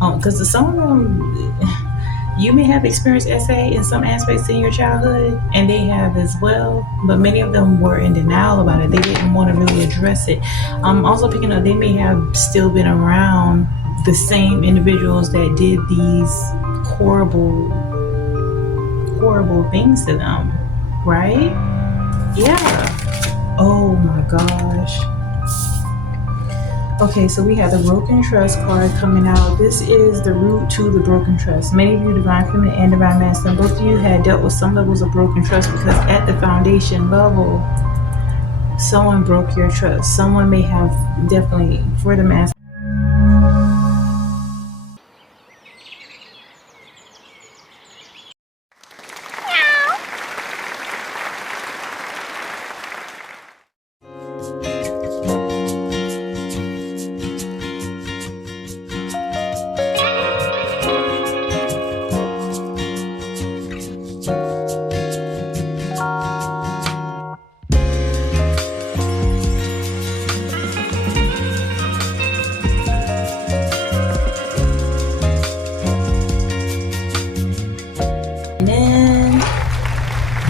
Because some of them, you may have experienced SA in some aspects in your childhood, and they have as well. But many of them were in denial about it. They didn't want to really address it. I'm also picking up they may have still been around the same individuals that did these horrible, horrible things to them, right? Yeah. Oh my gosh. Okay, so we have the broken trust card coming out. This is the root to the broken trust. Many of you, divine feminine and divine masculine, both of you had dealt with some levels of broken trust because at the foundation level, someone broke your trust. Someone may have definitely, for the masculine.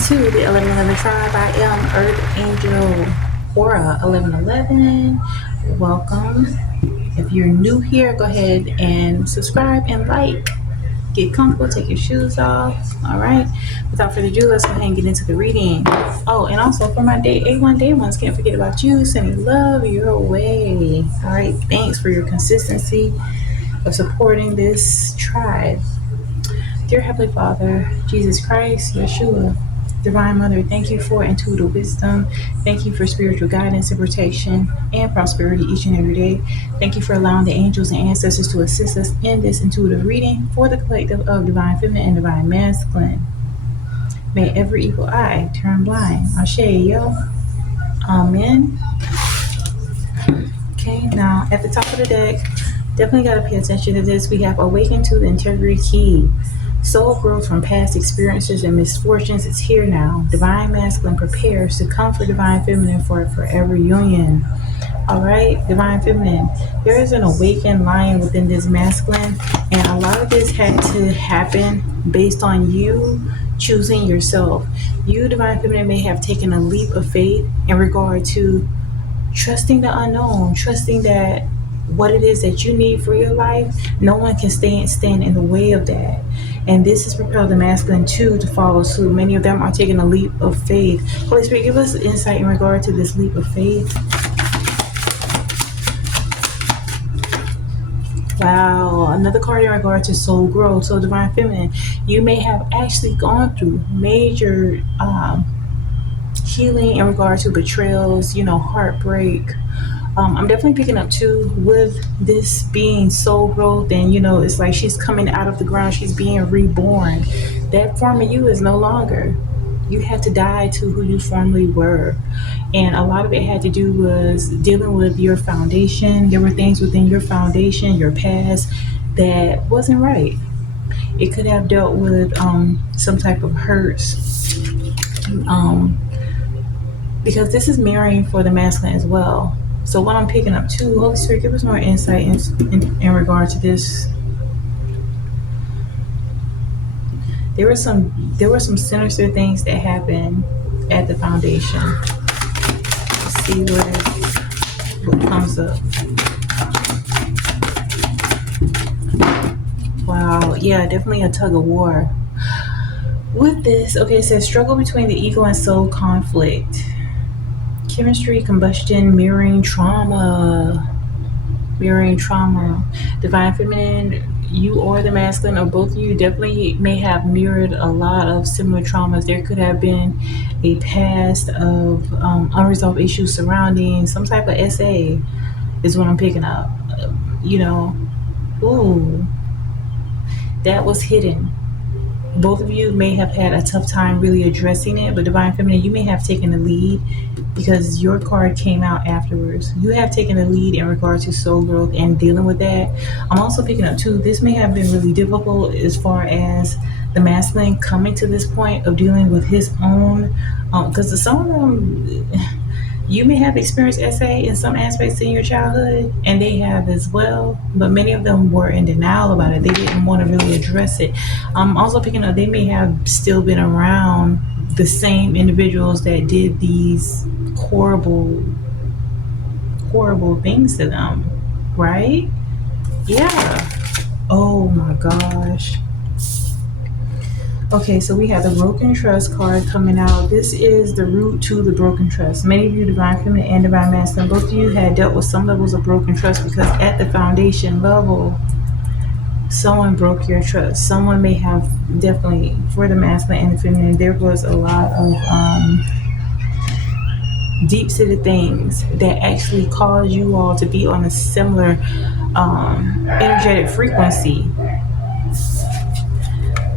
To the 1111 tribe. I am Earth Angel Aura 1111. Welcome. If you're new here, go ahead and subscribe and like. Get comfortable, take your shoes off. All right. Without further ado, let's go ahead and get into the reading. Oh, and also for my day A1 day ones, can't forget about you. Sending love your way. All right. Thanks for your consistency of supporting this tribe. Dear Heavenly Father, Jesus Christ, Yeshua, Divine Mother, thank you for intuitive wisdom. Thank you for spiritual guidance and protection and prosperity each and every day. Thank you for allowing the angels and ancestors to assist us in this intuitive reading for the collective of Divine Feminine and Divine Masculine. May every evil eye turn blind. Ashe, yo. Amen. Okay, now at the top of the deck, definitely got to pay attention to this. We have Awakened to the Integrity Key. Soul growth from past experiences and misfortunes is here now. Divine Masculine prepares to come for Divine Feminine for a forever union. All right, Divine Feminine, there is an awakened lion within this masculine, and a lot of this had to happen based on you choosing yourself. You, Divine Feminine, may have taken a leap of faith in regard to trusting the unknown, trusting that what it is that you need for your life, no one can stand in the way of that. And this has propelled the masculine too to follow suit. Many of them are taking a leap of faith. Holy Spirit, give us insight in regard to this leap of faith. Wow, another card in regard to soul growth. So Divine Feminine, you may have actually gone through major healing in regard to betrayals, heartbreak. I'm definitely picking up too with this being soul growth, and it's like she's coming out of the ground, she's being reborn. That form of you is no longer. You had to die to who you formerly were, and a lot of it had to do was dealing with your foundation. There were things within your foundation, your past, that wasn't right. It could have dealt with some type of hurts, because this is mirroring for the masculine as well. So what I'm picking up too, Holy Spirit, give us more insight in regard to this. There were some sinister things that happened at the foundation. Let's see what comes up. Wow, yeah, definitely a tug of war. With this, okay, it says struggle between the ego and soul conflict. Chemistry, combustion, mirroring trauma. Divine Feminine, you or the masculine, or both of you, definitely may have mirrored a lot of similar traumas. There could have been a past of unresolved issues surrounding some type of SA, is what I'm picking up. Ooh, that was hidden. Both of you may have had a tough time really addressing it, but Divine Feminine, you may have taken the lead because your card came out afterwards. You have taken the lead in regard to soul growth and dealing with that. I'm also picking up too, this may have been really difficult as far as the masculine coming to this point of dealing with his own, because some of them, You may have experienced SA in some aspects in your childhood, and they have as well, but many of them were in denial about it. They didn't want to really address it. Also picking up, they may have still been around the same individuals that did these horrible, horrible things to them, right? Yeah. Oh my gosh. Okay, so we have the broken trust card coming out. This is the root to the broken trust. Many of you, divine feminine and divine masculine, both of you had dealt with some levels of broken trust because at the foundation level, someone broke your trust. Someone may have definitely, for the masculine and the feminine, there was a lot of deep-seated things that actually caused you all to be on a similar energetic frequency.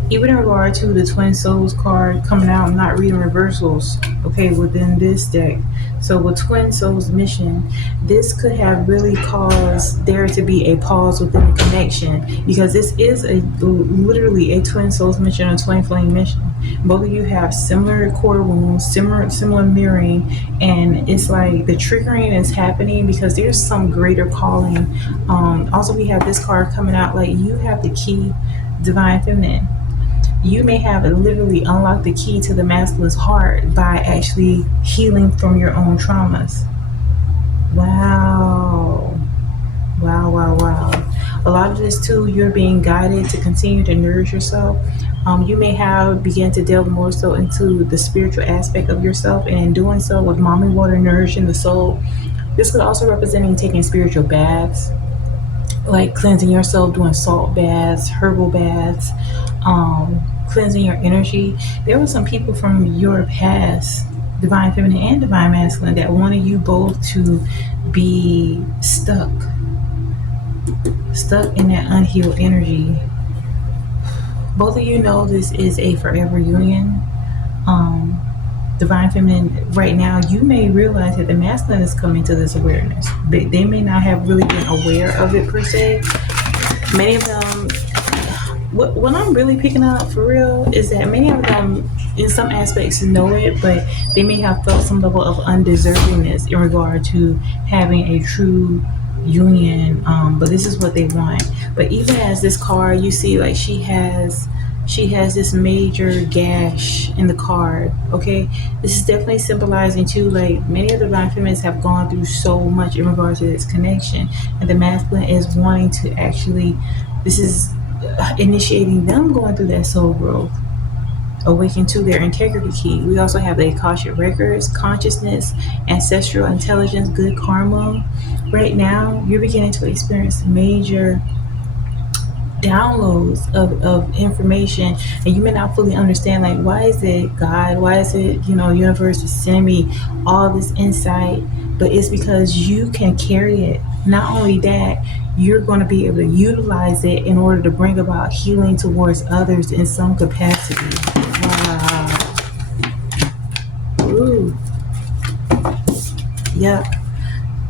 Even in regard to the Twin Souls card coming out, I'm not reading reversals, okay, within this deck. So with Twin Souls mission, this could have really caused there to be a pause within the connection, because this is literally a Twin Souls mission, a Twin Flame mission. Both of you have similar core wounds, similar mirroring, and it's like the triggering is happening because there's some greater calling. Also, we have this card coming out like you have the key, divine feminine. You may have literally unlocked the key to the masculine's heart by actually healing from your own traumas. Wow. Wow, wow, wow. A lot of this too, you're being guided to continue to nourish yourself. You may have begun to delve more so into the spiritual aspect of yourself, and in doing so with mommy water nourishing the soul. This could also represent taking spiritual baths, like cleansing yourself, doing salt baths, herbal baths, cleansing your energy. There were some people from your past, divine feminine and divine masculine, that wanted you both to be stuck in that unhealed energy. Both of you know this is a forever union. Divine feminine, right now, you may realize that the masculine is coming to this awareness. They may not have really been aware of it per se. Many of them, what I'm really picking up for real is that many of them in some aspects know it, but they may have felt some level of undeservingness in regard to having a true union, but this is what they want. But even as this card, you see like she has this major gash in the card. Okay, this is definitely symbolizing too, like many of the divine feminines have gone through so much in regards to this connection, and the masculine is wanting to actually, this is initiating them going through that soul growth, awaken to their integrity key. We also have the Akashic records, consciousness, ancestral intelligence, good karma. Right now, you're beginning to experience major downloads of information, and you may not fully understand, like, why is it God, why is it, universe is sending me all this insight, but it's because you can carry it. Not only that, you're going to be able to utilize it in order to bring about healing towards others in some capacity. Wow. Ooh. Yep.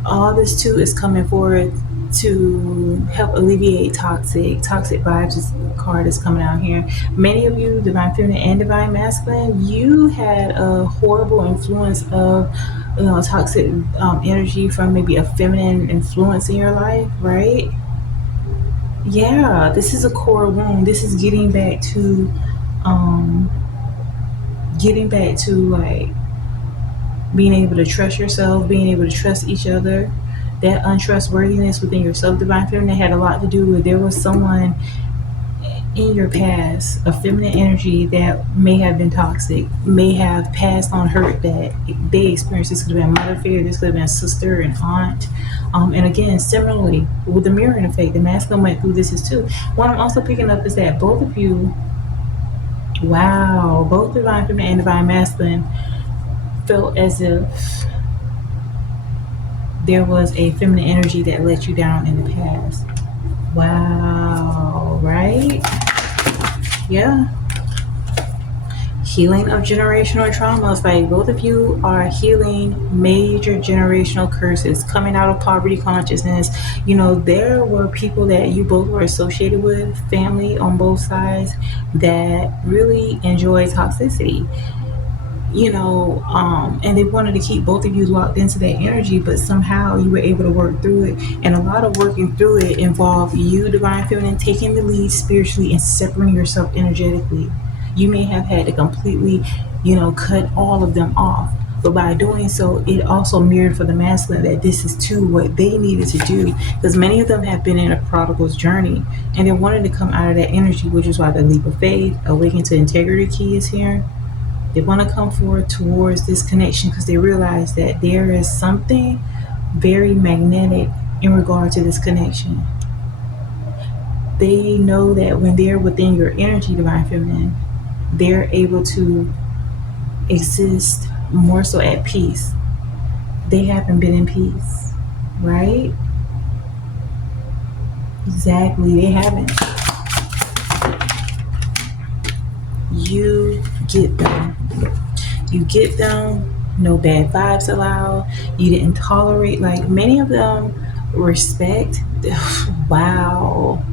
All this too is coming forward to help alleviate toxic vibes. This card is coming out here. Many of you, divine feminine and divine masculine, you had a horrible influence of toxic energy from maybe a feminine influence in your life, right? Yeah, this is a core wound. This is getting back to like being able to trust yourself, being able to trust each other. That untrustworthiness within yourself, divine feminine, had a lot to do with, there was someone in your past, a feminine energy that may have been toxic, may have passed on hurt that they experienced. This could have been a mother figure, this could have been a sister, an aunt. And again, similarly, with the mirroring effect, the masculine went through this too. What I'm also picking up is that both of you, wow, both divine feminine and divine masculine felt as if there was a feminine energy that let you down in the past. Wow, right? Yeah. Healing of generational traumas. Like, both of you are healing major generational curses, coming out of poverty consciousness. There were people that you both were associated with, family on both sides, that really enjoy toxicity. and they wanted to keep both of you locked into that energy, but somehow you were able to work through it. And a lot of working through it involved you, divine feminine, taking the lead spiritually and separating yourself energetically. You may have had to completely, cut all of them off. But by doing so, it also mirrored for the masculine that this is too what they needed to do. Because many of them have been in a prodigal's journey and they wanted to come out of that energy, which is why the leap of faith, awaken to integrity key is here. They want to come forward towards this connection because they realize that there is something very magnetic in regard to this connection. They know that when they're within your energy, divine feminine, they're able to exist more so at peace. They haven't been in peace, right? Exactly, they haven't. You get them. You get them. No bad vibes allowed. You didn't tolerate, like many of them respect. Wow.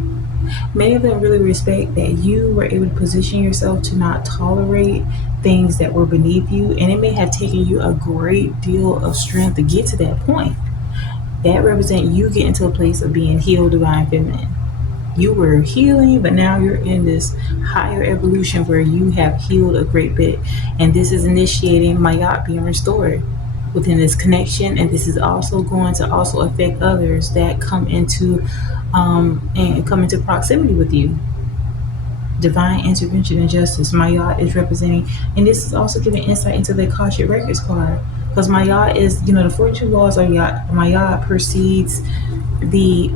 Many of them really respect that you were able to position yourself to not tolerate things that were beneath you. And it may have taken you a great deal of strength to get to that point. That represents you getting to a place of being healed, divine feminine. You were healing, but now you're in this higher evolution where you have healed a great bit. And this is initiating Mayat being restored within this connection. And this is also going to also affect others that come into proximity with you. Divine intervention and justice. Mayat is representing, and this is also giving insight into the Akashic Records card. Because Mayat is, the 42 laws of Mayat precedes the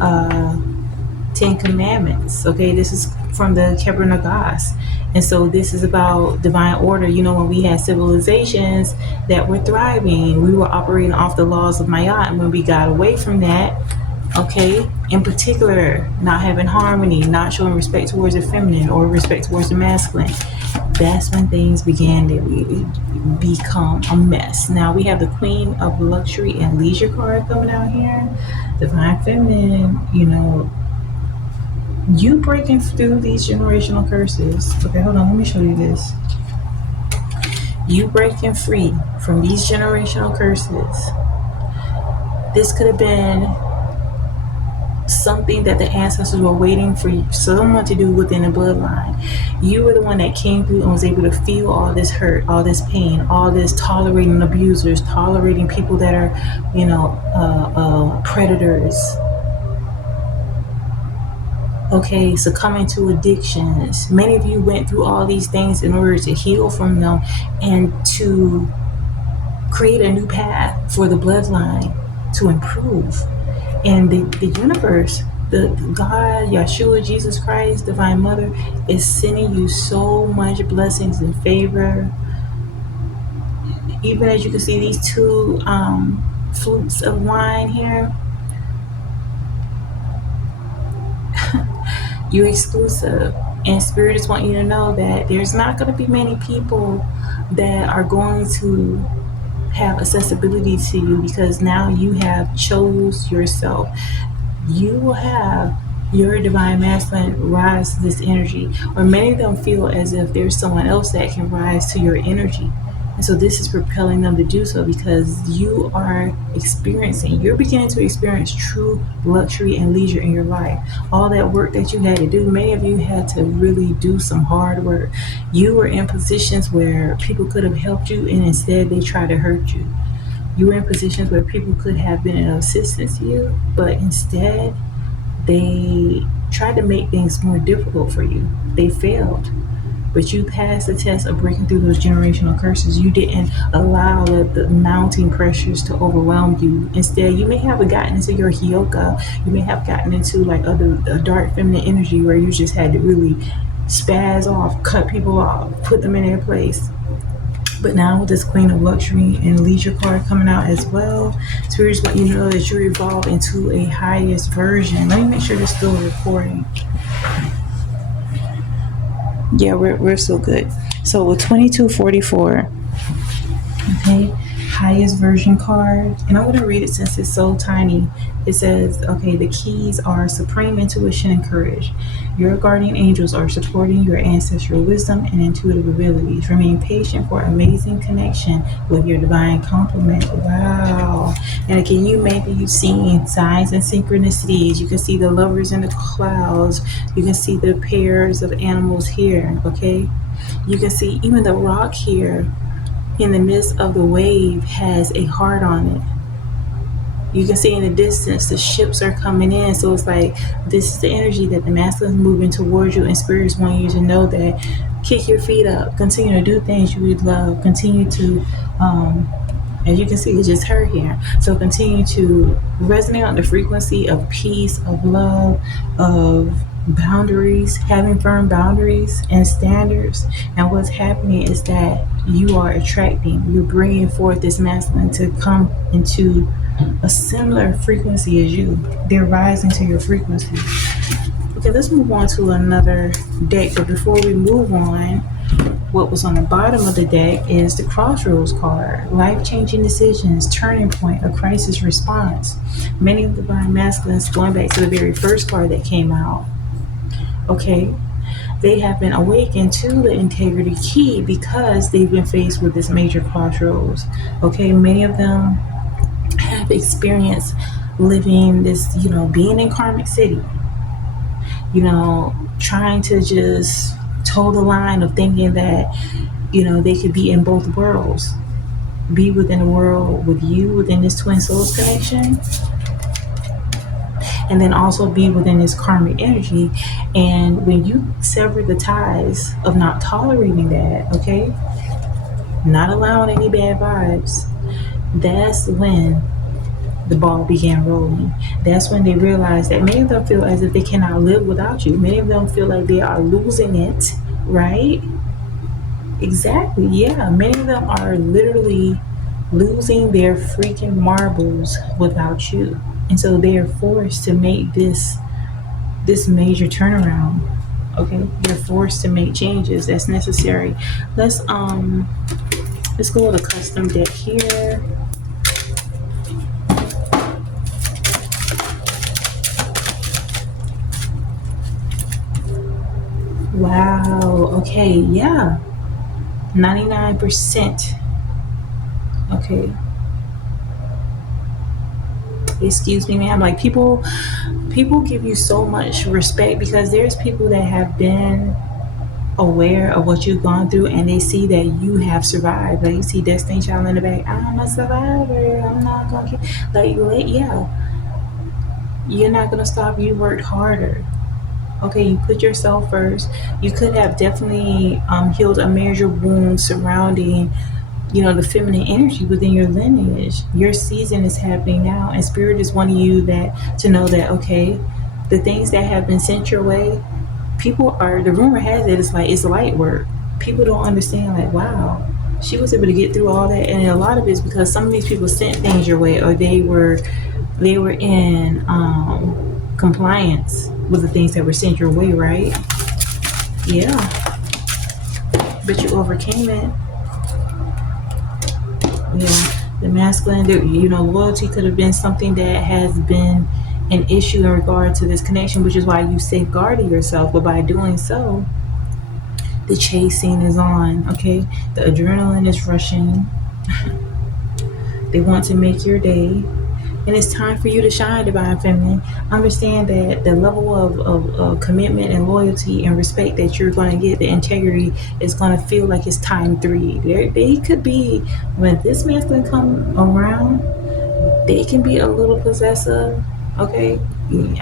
10 Commandments. Okay, this is from the Kebra Nagas. And so this is about divine order. When we had civilizations that were thriving, we were operating off the laws of Mayat. And when we got away from that, okay, in particular, not having harmony, not showing respect towards the feminine or respect towards the masculine, that's when things began to really become a mess. Now we have the Queen of Luxury and Leisure card coming out here. Divine feminine, you breaking through these generational curses. Okay, hold on, let me show you this. You breaking free from these generational curses. This could have been something that the ancestors were waiting for someone to do within the bloodline. You were the one that came through and was able to feel all this hurt, all this pain, all this tolerating abusers, tolerating people that are, predators. Okay, succumbing to addictions. Many of you went through all these things in order to heal from them and to create a new path for the bloodline to improve. And the universe, the God, Yeshua, Jesus Christ, Divine Mother, is sending you so much blessings and favor. Even as you can see these two flutes of wine here, you're exclusive. And Spirit just want you to know that there's not going to be many people that are going to have accessibility to you because now you have chose yourself. You will have your divine masculine rise to this energy, or many of them feel as if there's someone else that can rise to your energy. And so this is propelling them to do so because you're beginning to experience true luxury and leisure in your life. All that work that you had to do, many of you had to really do some hard work. You were in positions where people could have helped you and instead they tried to hurt you. You were in positions where people could have been of assistance to you, but instead they tried to make things more difficult for you. They failed. But you passed the test of breaking through those generational curses. You didn't allow the mounting pressures to overwhelm you. Instead, you may have gotten into your hyoka. You may have gotten into like a dark feminine energy where you just had to really spaz off, cut people off, put them in their place. But now with this Queen of Luxury and Leisure card coming out as well, Spirit's let you know that you're evolved into a highest version. Let me make sure it's still recording. Yeah, we're still good. So with 2244, okay, highest version card, and I'm going to read it since it's so tiny. It says, okay, the keys are supreme intuition and courage. Your guardian angels are supporting your ancestral wisdom and intuitive abilities. Remain patient for amazing connection with your divine complement. Wow. And again, you've seen signs and synchronicities. You can see the lovers in the clouds. You can see the pairs of animals here. Okay. You can see even the rock here in the midst of the wave has a heart on it. You can see in the distance the ships are coming in. So it's like this is the energy that the masculine is moving towards you, and spirits want you to know that kick your feet up, continue to do things you would love, continue to as you can see, it's just her here. So continue to resonate on the frequency of peace, of love, of boundaries, having firm boundaries and standards. And what's happening is that you are attracting, you're bringing forth this masculine to come into a similar frequency as you. They're rising to your frequency. Okay, let's move on to another deck. But before we move on, what was on the bottom of the deck is the crossroads card. Life-changing decisions, turning point, a crisis response. Many of the divine masculines, going back to the very first card that came out, okay, they have been awakened to the integrity key because they've been faced with this major crossroads. Okay, many of them have experienced living this, being in karmic city, trying to just toe the line of thinking that, they could be in both worlds, be within a world with you within this twin souls connection, and then also be within this karmic energy. And when you sever the ties of not tolerating that, okay, not allowing any bad vibes, that's when the ball began rolling. That's when they realized that many of them feel as if they cannot live without you. Many of them feel like they are losing it, right? Exactly, yeah. Many of them are literally losing their freaking marbles without you. And so they are forced to make this major turnaround. Okay? They're forced to make changes that's necessary. Let's go with a custom deck here. Wow. Okay. Yeah. 99%. Okay. Excuse me, ma'am. Like people give you so much respect because there's people that have been aware of what you've gone through and they see that you have survived. Like you see Destiny Child in the back. I'm a survivor. I'm not gonna yeah. You're not gonna stop. You worked harder. Okay, you put yourself first. You could have definitely healed a major wound surrounding, the feminine energy within your lineage. Your season is happening now, and spirit is wanting you to know that, okay, the things that have been sent your way, the rumor has it, it's light work. People don't understand, like, wow, she was able to get through all that. And a lot of it is because some of these people sent things your way, or they were in compliance with the things that were sent your way, right? Yeah. But you overcame it. Yeah. The masculine, loyalty could have been something that has been an issue in regard to this connection, which is why you safeguarded yourself. But by doing so, the chasing is on, okay? The adrenaline is rushing. They want to make your day. And it's time for you to shine, divine feminine. Understand that the level of commitment and loyalty and respect that you're going to get, the integrity, is going to feel like it's time 3. They could be, when this masculine come around, they can be a little possessive, okay?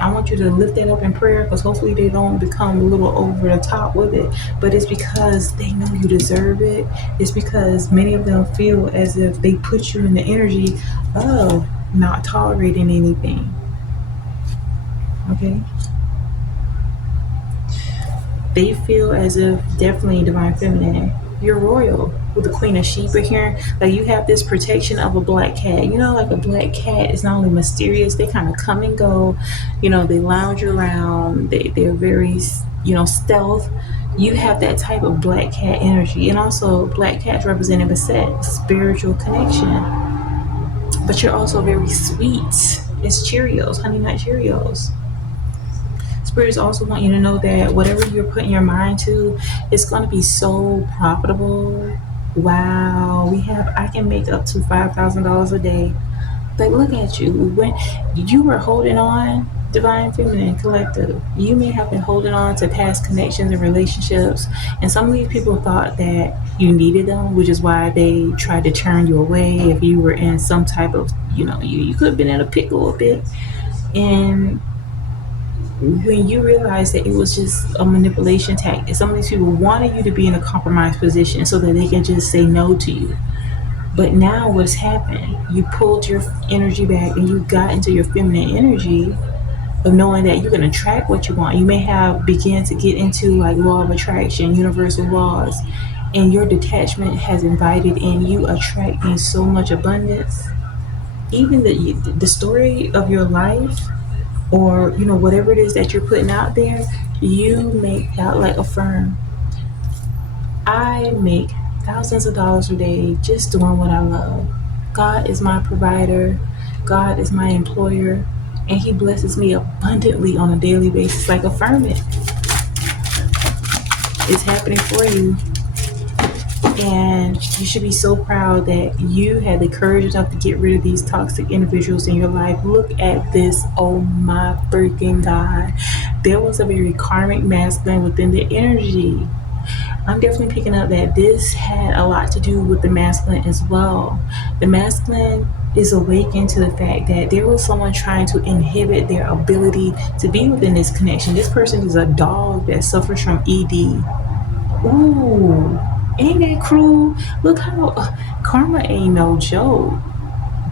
I want you to lift that up in prayer because hopefully they don't become a little over the top with it. But it's because they know you deserve it. It's because many of them feel as if they put you in the energy of not tolerating anything. Okay? They feel as if, definitely divine feminine, you're royal with the Queen of Sheba here. Like you have this protection of a black cat. Like a black cat is not only mysterious, they kind of come and go. They lounge around. They're very, stealth. You have that type of black cat energy. And also black cats representing Baset, spiritual connection. But you're also very sweet. It's Cheerios, Honey Nut Cheerios. Spirits also want you to know that whatever you're putting your mind to, it's going to be so profitable. Wow, I can make up to $5,000 a day. Like, look at you. When you were holding on, Divine Feminine Collective, you may have been holding on to past connections and relationships. And some of these people thought that you needed them, which is why they tried to turn you away if you were in some type of, you could have been in a pickle a bit. And when you realize that it was just a manipulation tactic, some of these people wanted you to be in a compromised position so that they can just say no to you. But now what's happened? You pulled your energy back and you got into your feminine energy of knowing that you can attract what you want. You may have begun to get into like law of attraction, universal laws, and your detachment has invited in you attracting so much abundance. Even the story of your life, or whatever it is that you're putting out there, you make out like affirm. I make thousands of dollars a day just doing what I love. God is my provider. God is my employer. And He blesses me abundantly on a daily basis. Like, affirm it. It's happening for you. And you should be so proud that you had the courage enough to get rid of these toxic individuals in your life. Look at this. Oh my freaking God. There was a very karmic masculine within the energy. I'm definitely picking up that this had a lot to do with the masculine as well. The masculine is awakened to the fact that there was someone trying to inhibit their ability to be within this connection. This person is a dog that suffers from ED. Ooh, ain't that cruel? Look how karma ain't no joke.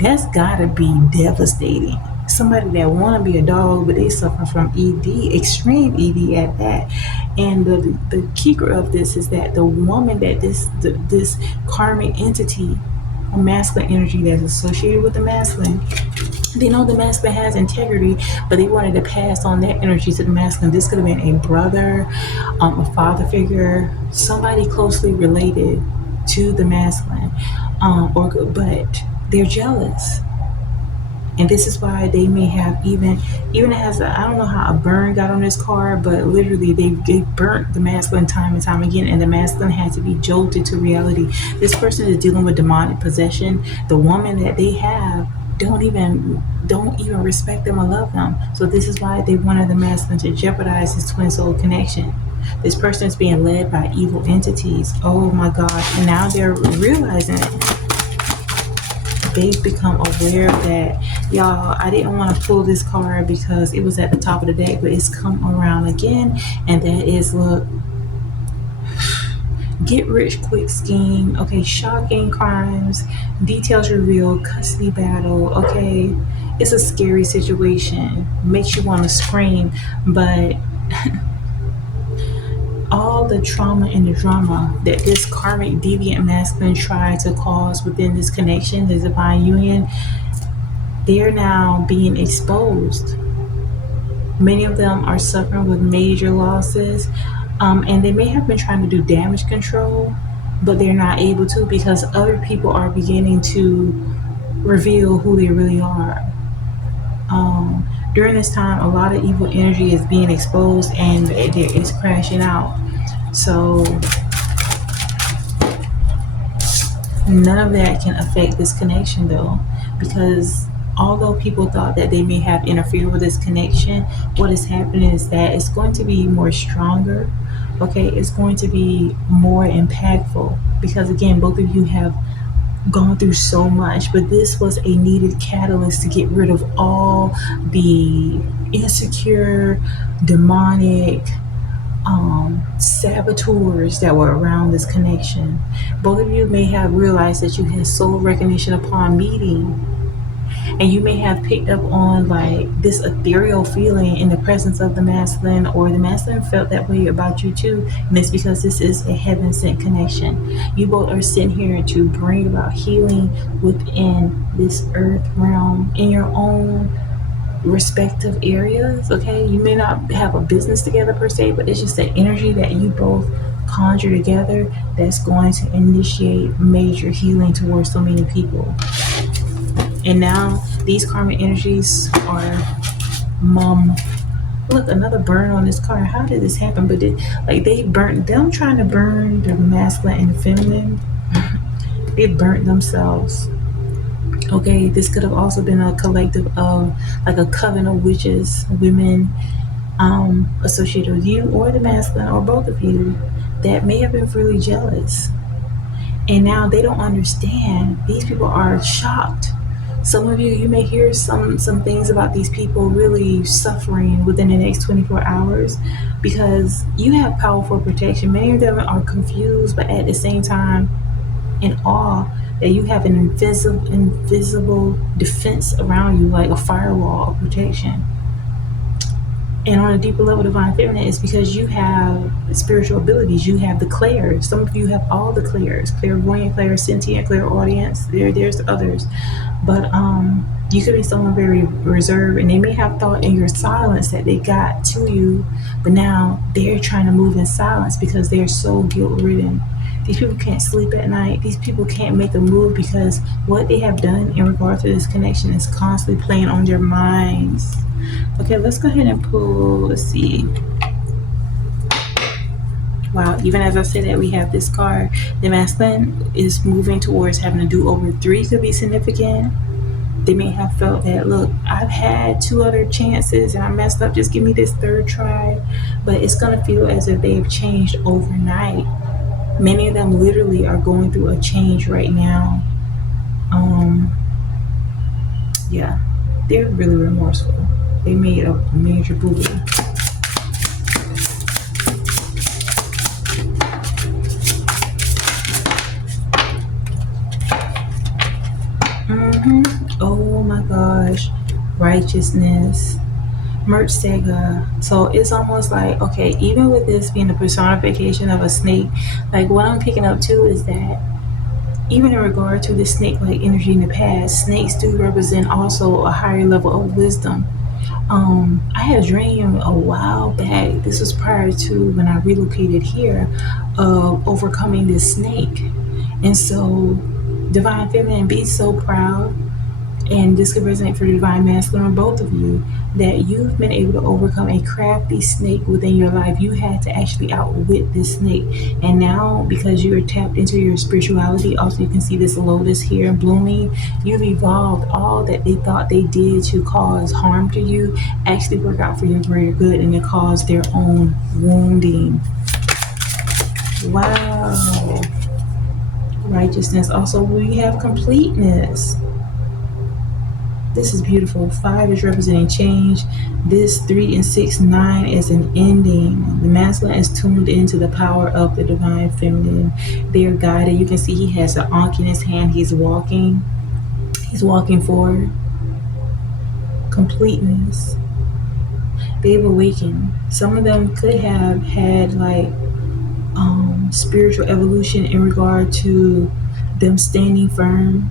That's gotta be devastating. Somebody that want to be a dog, but they suffer from ED, extreme ED at that. And the kicker of this is that the woman that this karmic entity, a masculine energy that's associated with the masculine, they know the masculine has integrity, but they wanted to pass on their energy to the masculine. This could have been a brother, a father figure, somebody closely related to the masculine, but they're jealous. And this is why they may have even it has I don't know how a burn got on this card, but literally they burnt the masculine time and time again, and the masculine had to be jolted to reality. This person is dealing with demonic possession. The woman that they have don't even respect them or love them. So this is why they wanted the masculine to jeopardize his twin soul connection. This person is being led by evil entities. Oh my gosh. And now they're realizing it. They've become aware of that. Y'all, I didn't want to pull this card because it was at the top of the deck, but it's come around again. And that is, look, get rich quick scheme. Okay, shocking crimes, details revealed, custody battle. Okay, it's a scary situation, makes you want to scream, but all the trauma and the drama that this karmic deviant masculine tried to cause within this connection, this divine union, they're now being exposed. Many of them are suffering with major losses, and they may have been trying to do damage control, but they're not able to because other people are beginning to reveal who they really are. During this time, a lot of evil energy is being exposed and it's crashing out. So none of that can affect this connection though, because although people thought that they may have interfered with this connection, what is happening is that it's going to be more stronger. Okay, it's going to be more impactful because again, both of you have gone through so much, but this was a needed catalyst to get rid of all the insecure, demonic saboteurs that were around this connection. Both of you may have realized that you had soul recognition upon meeting, and you may have picked up on like this ethereal feeling in the presence of the masculine, or the masculine felt that way about you too, and it's because this is a heaven sent connection. You both are sent here to bring about healing within this earth realm in your own respective areas. Okay, you may not have a business together per se, but it's just the energy that you both conjure together that's going to initiate major healing towards so many people. And now these karmic energies are Look, another burn on this card. How did this happen? But they burnt them trying to burn the masculine and the feminine. They burnt themselves. Okay, this could have also been a collective of like a coven of witches, women associated with you or the masculine or both of you that may have been really jealous. And now they don't understand. These people are shocked. Some of you may hear some things about these people really suffering within the next 24 hours because you have powerful protection. Many of them are confused, but at the same time in awe that you have an invisible defense around you, like a firewall of protection. And on a deeper level, divine feminine is because you have spiritual abilities. You have the clairs. Some of you have all the clairs: clairvoyant, clairsentient, clairaudience. There's others, but you could be someone very reserved, and they may have thought in your silence that they got to you, but now they're trying to move in silence because they're so guilt-ridden. These people can't sleep at night. These people can't make a move because what they have done in regard to this connection is constantly playing on their minds. Okay, let's go ahead and pull, let's see. Wow, even as I say that, we have this card. The masculine is moving towards having a do-over. 3 could be significant. They may have felt that, look, I've had 2 other chances and I messed up. Just give me this 3rd try. But it's going to feel as if they've changed overnight. Many of them literally are going through a change right now. Yeah, they're really remorseful. They made a major boo-boo. Oh my gosh. Righteousness. Merch Sega. So it's almost like, okay, even with this being a personification of a snake, like what I'm picking up too is that even in regard to the snake-like energy in the past, snakes do represent also a higher level of wisdom. I had a dream a while back. This was prior to when I relocated here, of overcoming this snake. And so, Divine Feminine, be so proud, and this could resonate for Divine Masculine or both of you, that you've been able to overcome a crafty snake within your life. You had to actually outwit this snake. And now, because you're tapped into your spirituality, also you can see this lotus here blooming, you've evolved. All that they thought they did to cause harm to you actually work out for your greater good, and it caused their own wounding. Wow. Righteousness. Also, we have completeness. This is beautiful. 5 is representing change. This 3 and 6, 9 is an ending. The masculine is tuned into the power of the divine feminine. They are guided. You can see he has an ankh in his hand. He's walking. He's walking forward. Completeness. They've awakened. Some of them could have had spiritual evolution in regard to them standing firm,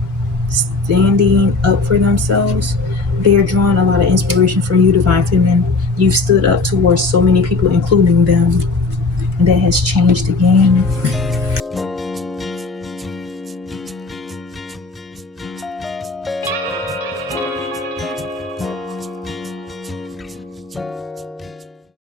standing up for themselves. They are drawing a lot of inspiration from you, Divine Feminine. You've stood up towards so many people, including them, and that has changed the game.